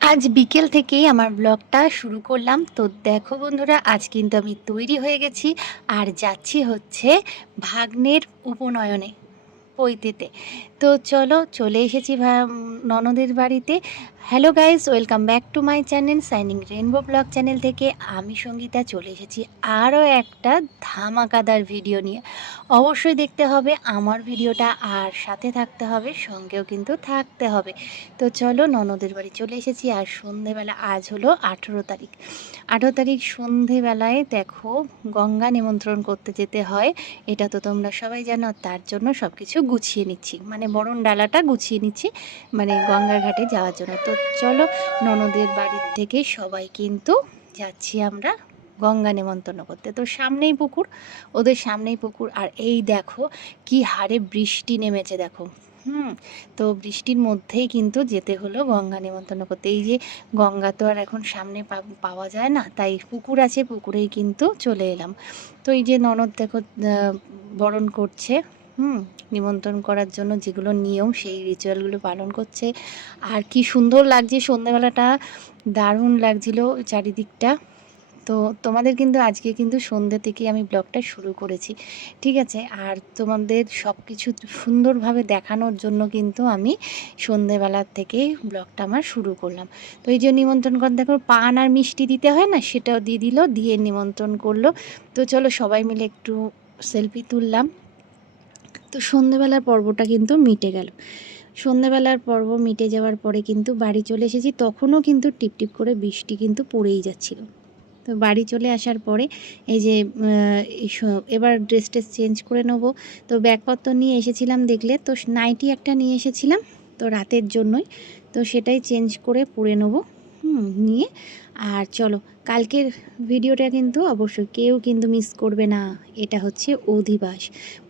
আজ বিকেল থেকেই আমার ব্লগটা শুরু করলাম। তো দেখো বন্ধুরা, আজ কিন্তু আমি তৈরি হয়ে গেছি আর যাচ্ছি হচ্ছে ভাগ্নের উপনয়নে, পৈতেতে। তো চলো, চলে এসেছি ননদের বাড়িতে। Hello guys, welcome back to my channel signing rainbow blog channel থেকে। আমি সঙ্গীতা চলে এসেছি আরও একটা ধামাকাদার ভিডিও নিয়ে। অবশ্যই দেখতে হবে আমার ভিডিওটা, আর সাথে থাকতে হবে, সঙ্গেও কিন্তু থাকতে হবে। তো চলো, ননদের বাড়ি চলে এসেছি। আর সন্ধেবেলা, আজ হলো 18 তারিখ। 18 তারিখ সন্ধেবেলায় দেখো, গঙ্গা নিমন্ত্রণ করতে যেতে হয়, এটা তো তোমরা সবাই জানো। তার জন্য সব কিছু গুছিয়ে নিচ্ছি, মানে বরণ ডালাটা গুছিয়ে নিচ্ছি, মানে গঙ্গার ঘাটে যাওয়ার জন্য। তো চলো, ননদের বাড়ির থেকে সবাই কিন্তু যাচ্ছি আমরা গঙ্গা নিমন্ত্রণ করতে। তো সামনেই পুকুর, ওদের সামনেই পুকুর। আর এই দেখো কি হারে বৃষ্টি নেমেছে দেখো। তো বৃষ্টির মধ্যেই কিন্তু যেতে হলো গঙ্গা নিমন্ত্রণ করতে। এই যে গঙ্গা তো আর এখন সামনে পাওয়া যায় না, তাই পুকুর আছে, পুকুরেই কিন্তু চলে এলাম। তো এই যে ননদ দেখো বরণ করছে, নিমন্ত্রণ করার জন্য যেগুলো নিয়ম, সেই রিচুয়ালগুলো পালন করছে। আর কি সুন্দর লাগছে, সন্ধ্যেবেলাটা দারুণ লাগছিল চারিদিকটা। তো তোমাদের কিন্তু আজকে কিন্তু সন্ধ্যে থেকে আমি ব্লগটা শুরু করেছি, ঠিক আছে। আর তোমাদের সব কিছু সুন্দরভাবে দেখানোর জন্য কিন্তু আমি সন্ধ্যেবেলার থেকে ব্লগটা আমার শুরু করলাম। তো এই যে নিমন্ত্রণ করে দেখো, পান আর মিষ্টি দিতে হয় না, সেটাও দিয়ে দিল, দিয়ে নিমন্ত্রণ করলো। তো চলো সবাই মিলে একটু সেলফি তুললাম। তো সন্ধ্যেবেলার পর্বটা কিন্তু মিটে গেল। সন্ধ্যেবেলার পর্ব মিটে যাওয়ার পরে কিন্তু বাড়ি চলে এসেছি। তখনও কিন্তু টিপটিপ করে বৃষ্টি কিন্তু পড়েই যাচ্ছিল। তো বাড়ি চলে আসার পরে এই যে এবার ড্রেস টেস চেঞ্জ করে নেবো। তো ব্যাগপত্র নিয়ে এসেছিলাম দেখলে, তো নাইটি একটা নিয়ে এসেছিলাম তো রাতের জন্যই। তো সেটাই চেঞ্জ করে পরে নেবো, নিয়ে। আর চলো, কালকের ভিডিওটা কিন্তু অবশ্যই কেউ কিন্তু মিস করবে না। এটা হচ্ছে অধিবাস,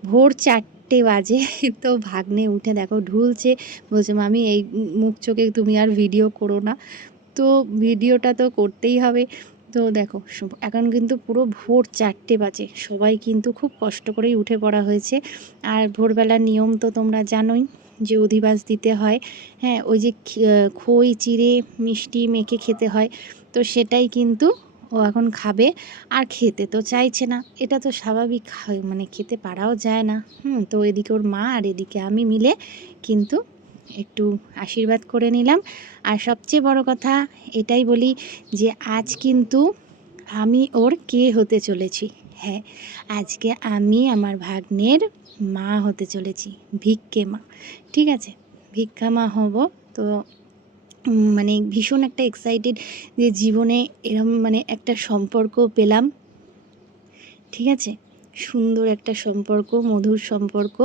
ভোর 4টে বাজে। তো ভাগ্নে উঠে দেখো ঢুলছে, বলছে মামি এই মুখ চোখে তুমি আর ভিডিও করো না। তো ভিডিওটা তো করতেই হবে। তো দেখো এখন কিন্তু পুরো ভোর 4টে বাজে, সবাই কিন্তু খুব কষ্ট করেই উঠে পড়া হয়েছে। আর ভোরবেলার নিয়ম তো তোমরা জানোই, যে অধিবাস দিতে হয়। হ্যাঁ, ওই যে খই চিড়ে মিষ্টি মেখে খেতে হয়। তো সেটাই কিন্তু ও এখন খাবে। আর খেতে তো চাইছে না, এটা তো স্বাভাবিক, মানে খেতে পারাও যায় না। তো এদিকে ওর মা আর এদিকে আমি মিলে কিন্তু একটু আশীর্বাদ করে নিলাম। আর সবচেয়ে বড় কথা এটাই বলি, যে আজ কিন্তু আমি ওর কে হতে চলেছি। হ্যাঁ, আজকে আমি আমার ভাগ্নের মা হতে চলেছি, ভিক্ষে মা, ঠিক আছে, ভিক্ষা মা হব। তো মানে ভীষণ একটা এক্সাইটেড, যে জীবনে এরম মানে একটা সম্পর্ক পেলাম, ঠিক আছে, সুন্দর একটা সম্পর্ক, মধুর সম্পর্ক।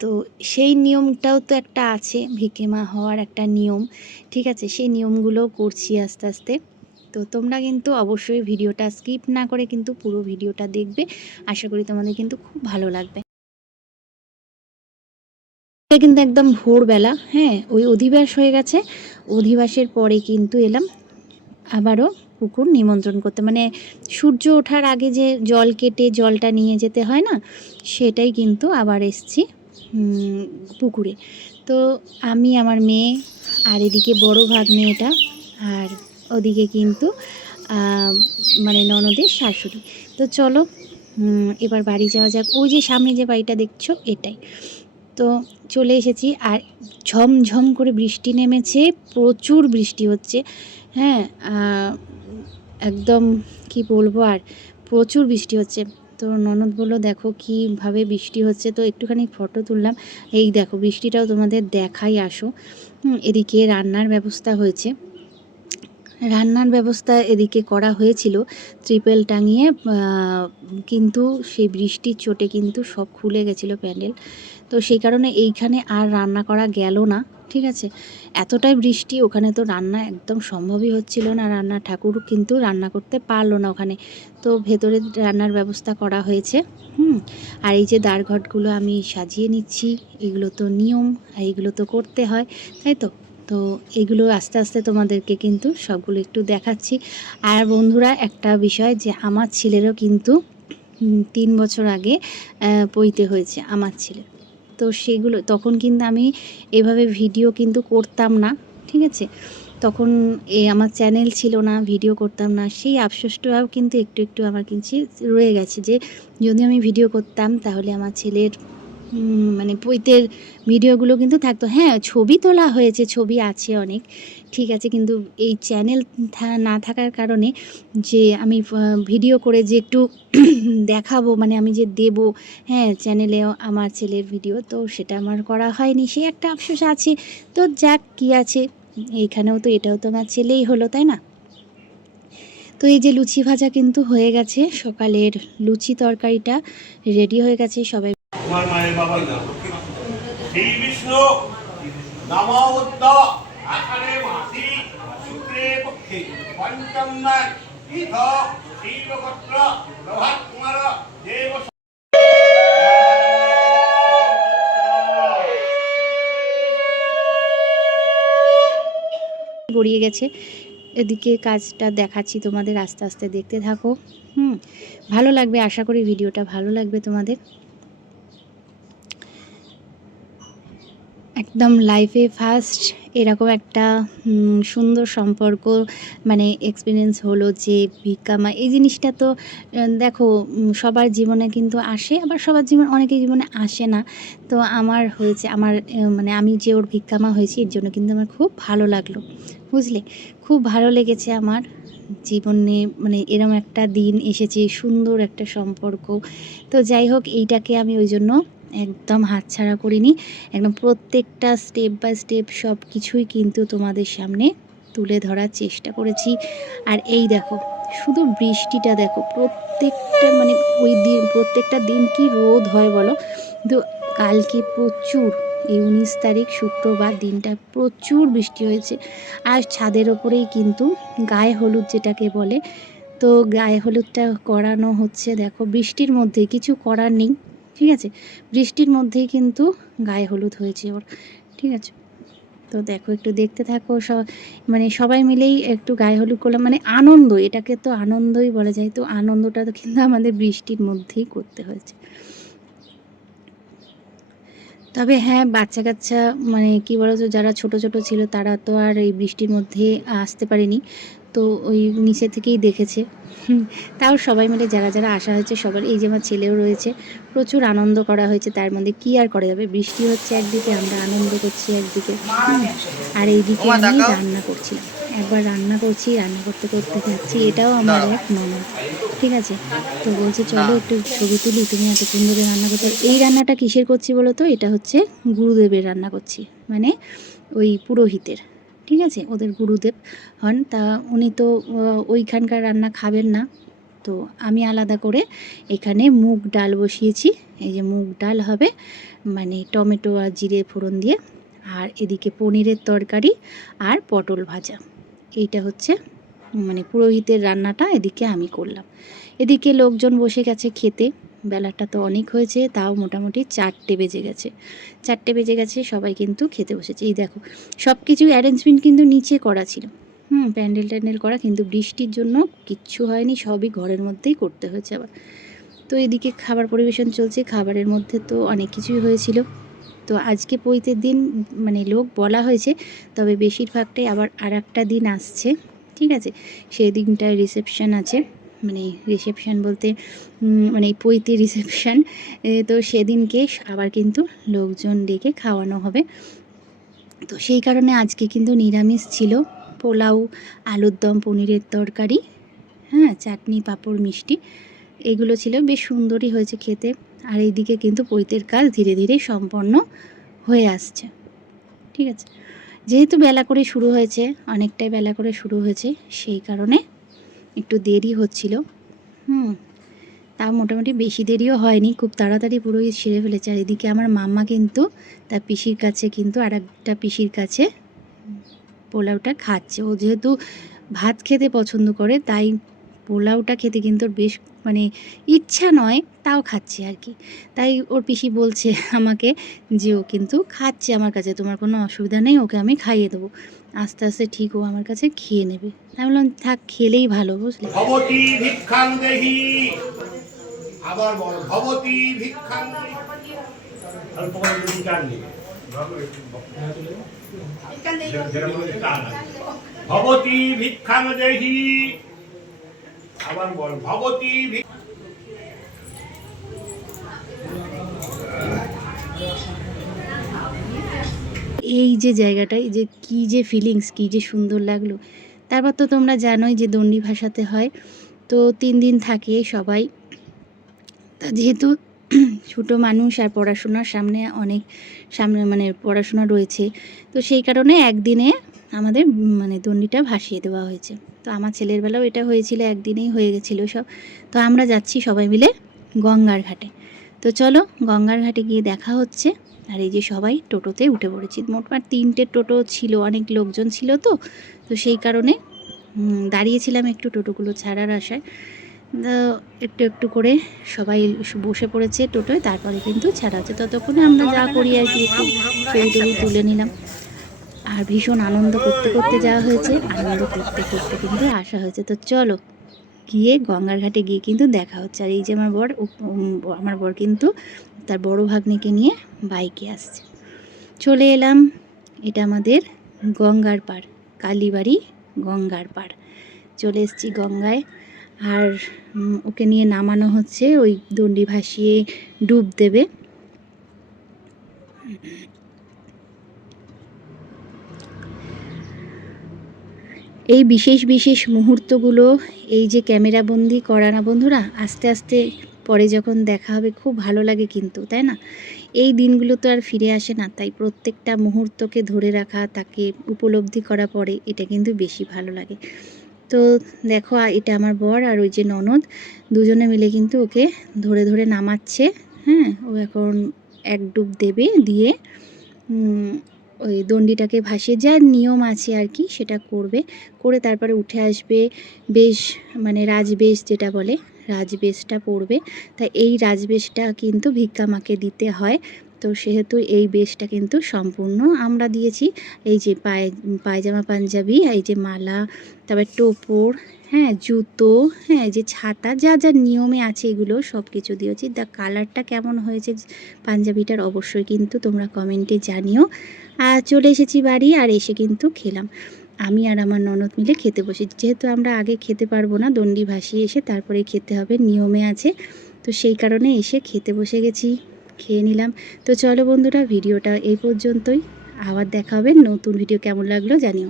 তো সেই নিয়মটাও তো একটা আছে, ভিক্ষে মা হওয়ার একটা নিয়ম, ঠিক আছে, সেই নিয়মগুলোও করছি আস্তে আস্তে। তো তোমরা কিন্তু অবশ্যই ভিডিওটা স্কিপ না করে কিন্তু পুরো ভিডিওটা দেখবে, আশা করি তোমাদের কিন্তু খুব ভালো লাগবে। এটা কিন্তু একদম ভোরবেলা, হ্যাঁ, ওই অধিবাস হয়ে গেছে, অধিবাসের পরে কিন্তু এলাম আবারও পুকুর নিমন্ত্রণ করতে, মানে সূর্য ওঠার আগে যে জল কেটে জলটা নিয়ে যেতে হয় না, সেটাই কিন্তু আবার এসছি পুকুরে। তো আমি, আমার মেয়ে, আর এদিকে বড় ভাগ্নে এটা, আর ওদিকে কিন্তু মানে ননদের শাশুড়ি। তো চলো এবার বাড়ি যাওয়া যাক। ওই যে সামনে যে বাড়িটা দেখছো, এটাই। তো চলে এসেছি। আর ঝমঝম করে বৃষ্টি নেমেছে, প্রচুর বৃষ্টি হচ্ছে। হ্যাঁ, একদম কি বলবো, আর প্রচুর বৃষ্টি হচ্ছে। তো ননদ বললো দেখো কীভাবে বৃষ্টি হচ্ছে, তো একটুখানি ফটো তুললাম। এই দেখো বৃষ্টিটাও তোমাদের দেখাই, আসো। এদিকে রান্নার ব্যবস্থা হয়েছে, রান্নার ব্যবস্থা এদিকে করা হয়েছিল ত্রিপল টাঙিয়ে, কিন্তু সেই বৃষ্টির চোটে কিন্তু সব খুলে গেছিলো প্যান্ডেল। তো সেই কারণে এইখানে আর রান্না করা গেল না, ঠিক আছে। এতটাই বৃষ্টি, ওখানে তো রান্না একদম সম্ভবই হচ্ছিল না, ঠাকুর কিন্তু রান্না করতে পারলো না ওখানে। তো ভেতরে রান্নার ব্যবস্থা করা হয়েছে। আর এই যে দ্বারঘটগুলো আমি সাজিয়ে নিচ্ছি, এগুলো তো নিয়ম, আর এগুলো তো করতে হয়, তাই তো। তো এগুলো আস্তে আস্তে তোমাদেরকে কিন্তু সবগুলো একটু দেখাচ্ছি। আর বন্ধুরা, একটা বিষয়, যে আমার ছেলেরও কিন্তু 3 বছর আগে পৈতে হয়েছে আমার ছেলে। তো সেগুলো তখন কিন্তু আমি এভাবে ভিডিও কিন্তু করতাম না, ঠিক আছে। তখন আমার চ্যানেল ছিল না, ভিডিও করতাম না, সেই আফসোসটাও কিন্তু একটু একটু আমার কিন্তু রয়ে গেছে যে যদি আমি ভিডিও করতাম তাহলে আমার ছেলের মানে পৈতের ভিডিওগুলো কিন্তু থাকতো। হ্যাঁ, ছবি তোলা হয়েছে, ছবি আছে অনেক, ঠিক আছে, কিন্তু এই চ্যানেল না থাকার কারণে যে আমি ভিডিও করে যে একটু দেখাবো, মানে আমি যে দেবো, হ্যাঁ, চ্যানেলেও আমার ছেলের ভিডিও, তো সেটা আমার করা হয়নি, সে একটা আফসোস আছে। তো যাক, কী আছে, এইখানেও তো এটাও তো আমার ছেলেই হলো, তাই না? তো এই যে লুচি ভাজা কিন্তু হয়ে গেছে, সকালের লুচি তরকারিটা রেডি হয়ে গেছে। সবাই তোমার মায়ের বাবার নাম শ্রী বিষ্ণু নমোদ্দ আষাঢ়ে মাসি শুক্রে পক্ষে পঞ্চম্যার তীর্থ শৈবগোত্র প্রভাত কুমার দেব গড়িয়ে গেছে। এদিকে কাজটা দেখাচ্ছি তোমাদের, আস্তে আস্তে দেখতে থাকো। ভালো লাগবে, আশা করি ভিডিওটা ভালো লাগবে তোমাদের। একদম লাইফে ফার্স্ট এরকম একটা সুন্দর সম্পর্ক, মানে এক্সপিরিয়েন্স হলো যে ভিক্ষা এই জিনিসটা তো দেখো সবার জীবনে কিন্তু আসে, আবার সবার অনেকের জীবনে আসে না। তো আমার হয়েছে, আমার মানে আমি যে ওর ভিক্ষামা হয়েছি, এর জন্য কিন্তু আমার খুব ভালো লাগলো, বুঝলে, খুব ভালো লেগেছে আমার জীবনে, মানে এরম একটা দিন এসেছে, সুন্দর একটা সম্পর্ক। তো যাই হোক, এইটাকে আমি ওই জন্য একদম হাতছাড়া করিনি, একদম প্রত্যেকটা স্টেপ বাই স্টেপ সব কিছুই কিন্তু তোমাদের সামনে তুলে ধরার চেষ্টা করেছি। আর এই দেখো, শুধু বৃষ্টিটা দেখো, প্রত্যেকটা মানে ওই দিন, প্রত্যেকটা দিন কি রোদ হয় বলো, কিন্তু কালকে প্রচুর, এই 19 তারিখ শুক্রবার দিনটা প্রচুর বৃষ্টি হয়েছে। আর ছাদের ওপরেই কিন্তু গায়ে হলুদ যেটাকে বলে, তো গায়ে হলুদটা করানো হচ্ছে। দেখো বৃষ্টির মধ্যে কিছু করার নেই, ঠিক আছে, বৃষ্টির মধ্যেই কিন্তু গায়ে হলুদ হয়েছে ওর, ঠিক আছে। তো দেখো, একটু দেখতে থাকো, মানে সবাই মিলেই একটু গায়ে হলুদ করলাম, মানে আনন্দ, এটাকে তো আনন্দই বলা যায়। তো আনন্দটা তো কিন্তু আমাদের বৃষ্টির মধ্যেই করতে হয়েছে। তবে হ্যাঁ, বাচ্চা কাচ্চা মানে কী বলো তো, যারা ছোট ছোট ছিল তারা তো আর এই বৃষ্টির মধ্যে আসতে পারেনি, তো ওই নিচে থেকেই দেখেছে। তাও সবাই মিলে যারা যারা আসা হয়েছে সবার, এই যে আমার ছেলেও রয়েছে, প্রচুর আনন্দ করা হয়েছে। তার মধ্যে কী আর করা যাবে, বৃষ্টি হচ্ছে একদিকে, আমরা আনন্দ করছি একদিকে, আর এইদিকে আমি রান্না করছিলাম। একবার রান্না করছি, রান্না করতে করতে যাচ্ছি, এটাও আমার এক ননদ, ঠিক আছে। তো বলছে চলো একটু ছবি তুলি, তুমি এতক্ষণ ধরে রান্না করতে। এই রান্নাটা কিসের করছি বলো তো, এটা হচ্ছে গুরুদেবের রান্না করছি, মানে ওই পুরোহিতের, ঠিক আছে, ওদের গুরুদেব হন, তা উনি তো ওইখানকার রান্না খাবেন না, তো আমি আলাদা করে এখানে মুগ ডাল বসিয়েছি। এই যে মুগ ডাল হবে, মানে টমেটো আর জিরে ফোড়ন দিয়ে, আর এদিকে পনিরের তরকারি আর পটল ভাজা, এইটা হচ্ছে মানে পুরোহিতের রান্নাটা এদিকে আমি করলাম। এদিকে লোকজন বসে গেছে খেতে, বেলাটা তো অনেক হয়েছে, তাও মোটামুটি 4টে বেজে গেছে, 4টে বেজে গেছে, সবাই কিন্তু খেতে বসেছে। এই দেখো, সব কিছু অ্যারেঞ্জমেন্ট কিন্তু নিচে করা ছিল, প্যান্ডেল ট্যান্ডেল করা, কিন্তু বৃষ্টির জন্য কিচ্ছু হয়নি, সবই ঘরের মধ্যেই করতে হয়েছে আবার। তো এদিকে খাবার পরিবেশন চলছে, খাবারের মধ্যে তো অনেক কিছুই হয়েছিল। তো আজকে পৈতের দিন, মানে লোক বলা হয়েছে, তবে বেশিরভাগটাই আবার আর একটা দিন আসছে, ঠিক আছে, সেই দিনটায় রিসেপশান আছে, মানে রিসেপশান বলতে মানে পৈতে রিসেপশান, তো সেদিনকে আবার কিন্তু লোকজন ডেকে খাওয়ানো হবে। তো সেই কারণে আজকে কিন্তু নিরামিষ ছিল, পোলাও, আলুর দম, পনিরের তরকারি, হ্যাঁ, চাটনি, পাঁপড়, মিষ্টি, এগুলো ছিল, বেশ সুন্দরই হয়েছে খেতে। আর এইদিকে কিন্তু পৈতের কাজ ধীরে ধীরে সম্পন্ন হয়ে আসছে, ঠিক আছে। যেহেতু বেলা করে শুরু হয়েছে, অনেকটাই বেলা করে শুরু হয়েছে, সেই কারণে একটু দেরি হচ্ছিল। তাও মোটামুটি বেশি দেরিও হয়নি, খুব তাড়াতাড়ি পুরোই সেরে ফেলেছে। আর এদিকে আমার মাম্মা কিন্তু তার পিসির কাছে, কিন্তু আর একটা পিসির কাছে পোলাওটা খাচ্ছে। ও যেহেতু ভাত খেতে পছন্দ করে, তাই পোলাওটা খেতে কিন্তু ওর বেশ মানে ইচ্ছা নয়, তাও খাচ্ছে আর কি। তাই ওর পিসি বলছে আমাকে যে ও কিন্তু খাচ্ছে আমার কাছে, তোমার কোনো অসুবিধা নেই, ওকে আমি খাইয়ে দেবো, আস্তে আস্তে ঠিক ও আমার কাছে খেয়ে নেবে। আমি বললাম থাক, খেলেই ভালো, বুঝলে। ভবতী ভিক্ষাং দেহি, আবার বল ভবতী ভিক্ষাং দেহি। ভবতী ভিক্ষাং দেহি, আবার বল ভবতী এই যে জায়গাটায় যে কি যে ফিলিংস, কি যে সুন্দর লাগলো। তারপর তো তোমরা জানোই যে দণ্ডি ভাসাতে হয়, তো 3 দিন থাকে সবাই। তা যেহেতু ছোটো মানুষ আর পড়াশোনার সামনে মানে পড়াশোনা রয়েছে, তো সেই কারণে একদিনে আমাদের মানে দণ্ডিটা ভাসিয়ে দেওয়া হয়েছে। তো আমার ছেলের বেলাও এটা হয়েছিল, একদিনেই হয়ে গেছিলো সব। তো আমরা যাচ্ছি সবাই মিলে গঙ্গার ঘাটে। তো চলো গঙ্গার ঘাটে গিয়ে দেখা হচ্ছে। আর এই যে সবাই টোটোতে উঠে পড়েছি, মোটমাট 3টে টোটো ছিল, অনেক লোকজন ছিল তো সেই কারণে দাঁড়িয়েছিলাম একটু টোটোগুলো ছাড়ার আশায়। একটু একটু করে সবাই বসে পড়েছে টোটোয়, তারপরে কিন্তু ছাড়া হচ্ছে। ততক্ষণে আমরা যা করি আর কি, একটু ছবি টবি তুলে নিলাম। আর ভীষণ আনন্দ করতে করতে যাওয়া হয়েছে, আনন্দ করতে করতে কিন্তু আসা হয়েছে। তো চলো গিয়ে গঙ্গার ঘাটে গিয়ে কিন্তু দেখা হচ্ছে। আর এই যে আমার বর কিন্তু তার বড় ভাগ্নিকে নিয়ে বাইকে আসছে। চলে এলাম, এটা আমাদের গঙ্গার পাড়, কালীবাড়ি গঙ্গার পাড়। চলে এসেছি গঙ্গায়। আর ওকে নিয়ে নামানো হচ্ছে, ওই দণ্ডি ভাসিয়ে ডুব দেবে। এই বিশেষ বিশেষ মুহূর্তগুলো, এই যে ক্যামেরাবন্দি করা না বন্ধুরা, আস্তে আস্তে পরে যখন দেখা হবে খুব ভালো লাগে কিন্তু, তাই না? এই দিনগুলো তো আর ফিরে আসে না, তাই প্রত্যেকটা মুহূর্তকে ধরে রাখা, তাকে উপলব্ধি করা পরে এটা কিন্তু বেশি ভালো লাগে। তো দেখো এটা আমার বর আর ওই যে ননদ, দুজনে মিলে কিন্তু ওকে ধরে ধরে নামাচ্ছে। হ্যাঁ, ও এখন এক ডুব দেবে, দিয়ে ওই দণ্ডিটাকে ভাসিয়ে যার নিয়ম আছে আর কি সেটা করবে, করে তারপরে উঠে আসবে। বেশ মানে রাজবেশ যেটা বলে, রাজবেশটা পরবে। তাই এই রাজবেশটা কিন্তু ভিক্ষা মাকে দিতে হয়। তো সেহেতু এই বেশটা কিন্তু সম্পূর্ণ আমরা দিয়েছি। এই যে পায়জামা পাঞ্জাবি, এই যে মালা, তারপর টোপর, হ্যাঁ জুতো, হ্যাঁ এই যে ছাতা, যা যা নিয়মে আছে এগুলো সব কিছু দিয়েছি। কালারটা কেমন হয়েছে পাঞ্জাবিটার অবশ্যই কিন্তু তোমরা কমেন্টে জানিও। আর চলে এসেছি বাড়ি, আর এসে কিন্তু খেলাম। আমি আর আমার ননদ মিলে খেতে বসি, যেহেতু আমরা আগে খেতে পারবো না, দণ্ডি ভাসিয়ে এসে তারপরে খেতে হবে, নিয়মে আছে। তো সেই কারণে এসে খেতে বসে গেছি, খেয়ে নিলাম। তো চলো বন্ধুরা, ভিডিওটা এই পর্যন্তই, আবার দেখা হবে নতুন ভিডিও। কেমন লাগলো জানিও।